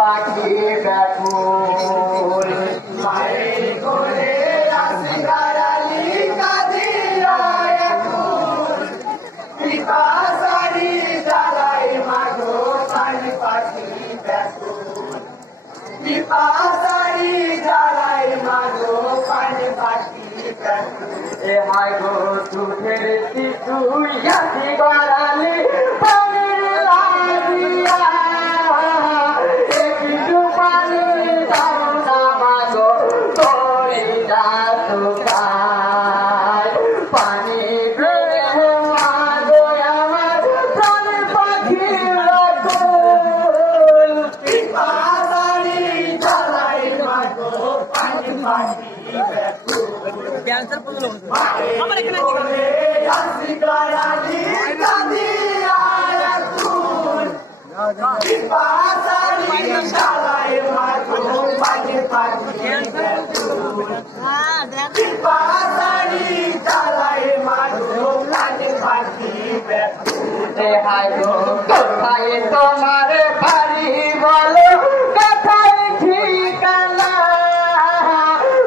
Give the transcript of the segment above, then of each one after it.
পাখি ব্যাকুল মায়ের কোলে আসগার আলী কাদিয়া এখন পিপাসারি জ্বালাই মাগো প্রাণ পাখি ব্যাকুল পিপাসারি জ্বালাই মাগো প্রাণ পাখি ব্যাকুল এ হায় গো চোখের শিশু ইয়াসি গড়ালি পানির লাগিয়া একটু পানি দাও না মাগো তোরে শুকায় পানি পেয়ে মাগো আমার প্রাণ পাখি ব্যাকুল পিপাসারি জ্বালাই মাগো প্রাণ পাখি ব্যাকুল ক্যান্সার পড়লো আমার এখানে আসগার আলী কাদিয়া এখন পিপাসারি জ্বালাই মাগো প্রাণ পাখি ব্যাকুল পিপাসারি জ্বালাই মাগো প্রাণ পাখি ব্যাকুল এ হায় গো কোথায় তোমার বাড়ি বলো কোথায় ঠিকানা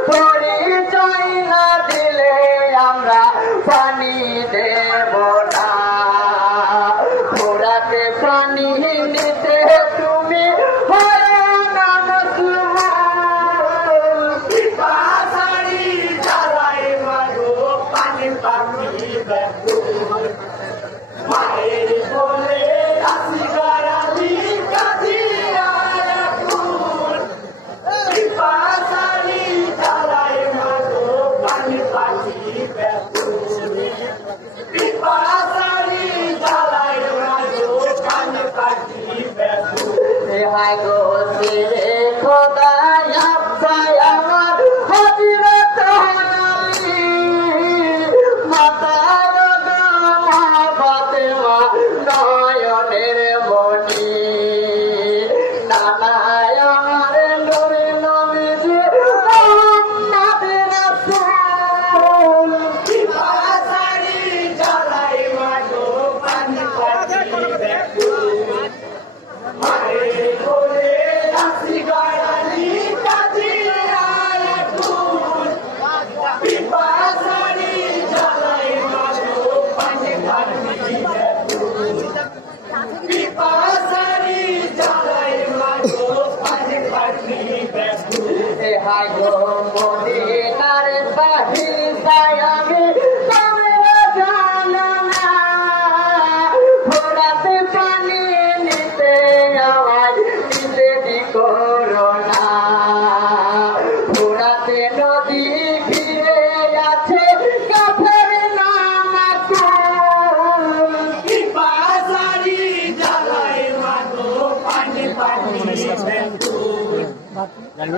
পরিচয় না দিলে আমরা পানি দেব না ঘোরাতে পানি নিতে তুমি পিপাসারি জ্বালাই মাগো পানি পাখি ব্যাকুল মায়ের কোলে আসগার আলী কাদিয়া এখন পিপাসারি জ্বালাই মাগো পানি পাখি ব্যাকুল পিপাসারি জ্বালাই মাগো পানি পাখি ব্যাকুল এ হায় গো রে খোদা আব্বা আমার হযরত আলী মাতা ফাতেমা নয়নের মণি নানা আমার নবী নবীজি মুহাম্মদ রাসূল পিপাসারি জ্বালাই মাগো পানি পাখি ব্যাকুল মায়ের কোলে আসগার আলী কাদিয়া এখন পিপাসারি জ্বালাই মাগো পানি পাখি ব্যাকুল পিপাসারি জ্বালাই মাগো পানি পাখি ব্যাকুল এ হায় গো মদিনার সাহিল সায়ামি তোমরা জানো না ঘোরাতে পানি নিতে আওয়াজ দিতে দি করো না ঘোরাতে নদী ঘিরে আছে কাফের নামাকুল পিপাসারি জ্বালাই মাগো পানি পাখি ব্যাকুল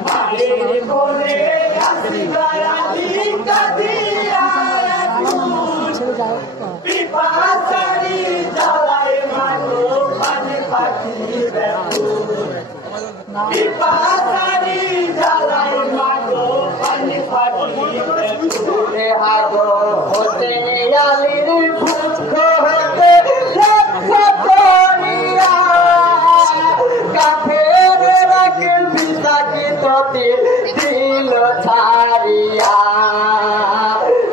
মায়ের কোলে আসগার আলী কাদিয়া এখন পিপাসারি জ্বালাই মাগো পানি পাখি ব্যাকুল পিপাসারি জ্বালাই মাগো পানি পাখি ব্যাকুল রে হাগো হতে আলীর ভুক্ষ হতে লক্ষ্য করিয়া কাফের রাখেল পিতাকে তোতে দিল ছাড়িয়া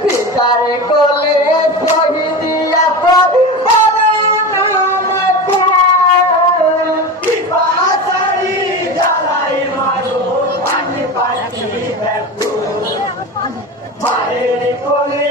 পিতার কোলে শহীদিয়া পিপাসারি জ্বালাই মাগো পানি পাখি ব্যাকুল মায়ের কোলে